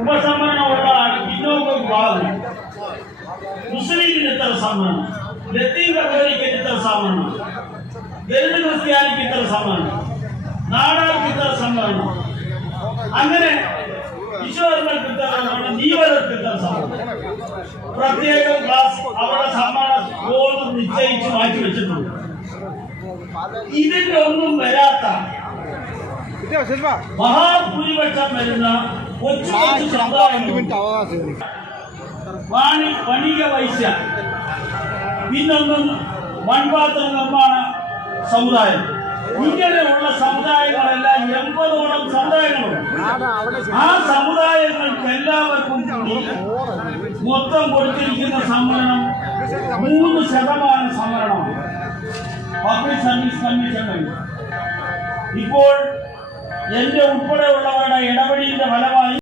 ഉപസംവരണമുള്ള പിന്നോക്ക വിഭാഗം, മുസ്ലിമിന് ഇത്ര സംവരണം, ലത്തീൻ കത്തോലിക്കന് ഇത്ര സംവരണം, ദളിത് ക്രിസ്ത്യാനിക്ക് ഇത്ര സംവരണം, നാടാർക്ക് ഇത്ര സംവരണം, അങ്ങനെ വിശ്വകർമ്മർക്ക് ഇത്ര സംവരണം, ജീവകർക്ക് ഇത്ര സംവരണം, പ്രത്യേക ക്ലാസ് അവിടെ സംവരണം ഓർന്ന് നിശ്ചയിച്ച് മാറ്റിവെച്ചിട്ടുണ്ട്. ഇതിന്റെ ഒന്നും വരാത്ത മഹാഭൂരിപക്ഷം വരുന്ന കൊച്ചു കൊച്ചു സമുദായങ്ങൾ, വണിക വൈശ്യ, പിന്നൊന്നും മൺപാത്ര നിർമ്മാണ സമുദായം, ഇങ്ങനെയുള്ള സമുദായങ്ങളെല്ലാം 80ഓളം സമുദായങ്ങളുണ്ട്. ആ സമുദായങ്ങൾക്ക് എല്ലാവർക്കും കൂടി മൊത്തം കൊടുത്തിരിക്കുന്ന സംവരണം 3% സംവരണമാണ് പബ്ലിക് സർവീസ് കമ്മീഷൻ വഴി. ഇപ്പോൾ എന്റെ ഉൾപ്പെടെയുള്ളവരുടെ ഇടപെടലിന്റെ ഫലമായി